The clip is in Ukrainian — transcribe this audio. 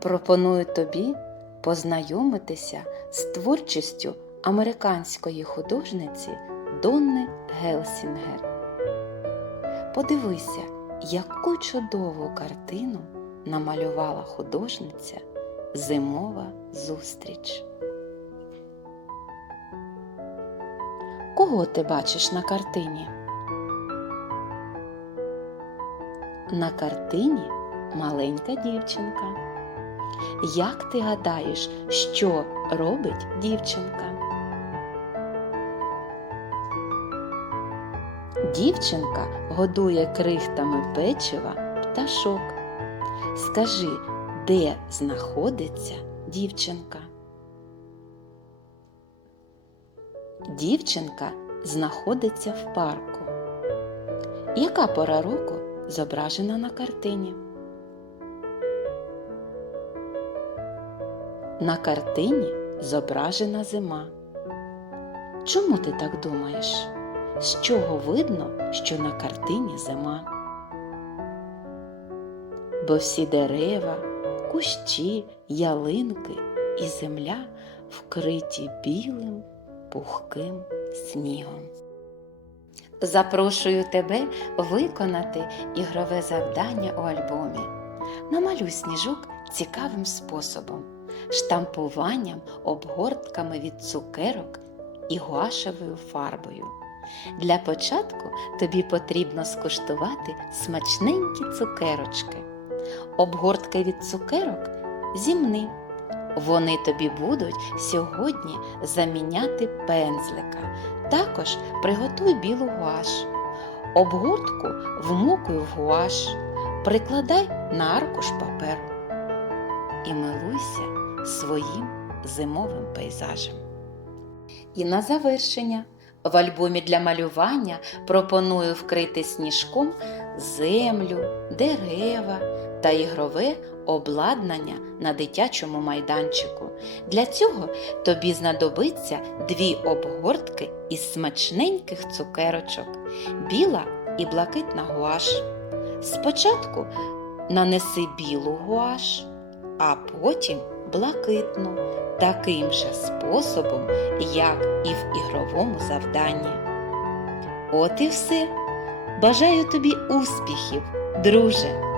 пропоную тобі познайомитися з творчістю американської художниці Донни Гелсінгер. Подивися, яку чудову картину намалювала художниця Зимова зустріч. Кого ти бачиш на картині? На картині маленька дівчинка. Як ти гадаєш, що робить дівчинка? Дівчинка годує крихтами печива пташок. Скажи, де знаходиться дівчинка? Дівчинка знаходиться в парку. Яка пора року зображена на картині? На картині зображена зима. Чому ти так думаєш? З чого видно, що на картині зима? Бо всі дерева, кущі, ялинки і земля вкриті білим пухким снігом. Запрошую тебе виконати ігрове завдання у альбомі. Намалюй сніжок цікавим способом, штампуванням, обгортками від цукерок і гуашевою фарбою. Для початку тобі потрібно скуштувати смачненькі цукерочки. Обгортки від цукерок зімни. Вони тобі будуть сьогодні заміняти пензлика. Також приготуй білу гуаш. Обгортку вмокуй в гуаш, прикладай на аркуш паперу своїм зимовим пейзажем. І на завершення в альбомі для малювання пропоную вкрити сніжком землю, дерева та ігрове обладнання на дитячому майданчику. Для цього тобі знадобиться дві обгортки із смачненьких цукерочок, біла і блакитна гуаш. Спочатку нанеси білу гуаш, а потім блакитну, таким же способом, як і в ігровому завданні. От і все. Бажаю тобі успіхів, друже!